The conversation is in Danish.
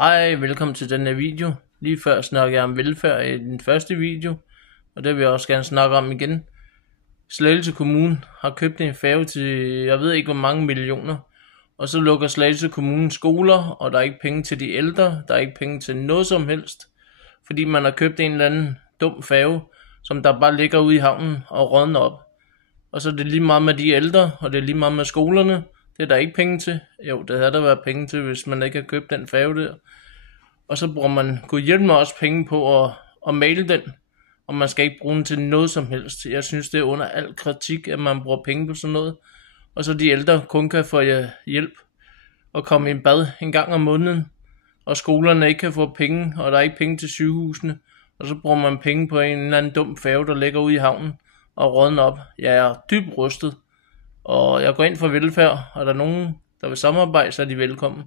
Hej, velkommen til denne video. Lige før snakkede jeg om velfærd i den første video, og det vil jeg også gerne snakke om igen. Slagelse Kommune har købt en færge til, jeg ved ikke hvor mange millioner, og så lukker Slagelse Kommune skoler, og der er ikke penge til de ældre, der er ikke penge til noget som helst, fordi man har købt en eller anden dum færge, som der bare ligger ude i havnen og rådner op. Og så er det lige meget med de ældre, og det er lige meget med skolerne. Det er der ikke penge til. Jo, det havde der været penge til, hvis man ikke har købt den færge der. Og så bruger man gudhjælpemig også penge på at male den, og man skal ikke bruge den til noget som helst. Jeg synes, det er under al kritik, at man bruger penge på sådan noget, og så de ældre kun kan få hjælp og komme i en bad en gang om måneden, og skolerne ikke kan få penge, og der er ikke penge til sygehusene, og så bruger man penge på en eller anden dum færge, der ligger ude i havnen og rådner op. Jeg er dybt rystet, og jeg går ind for velfærd, og der er nogen, der vil samarbejde, så er de velkommen.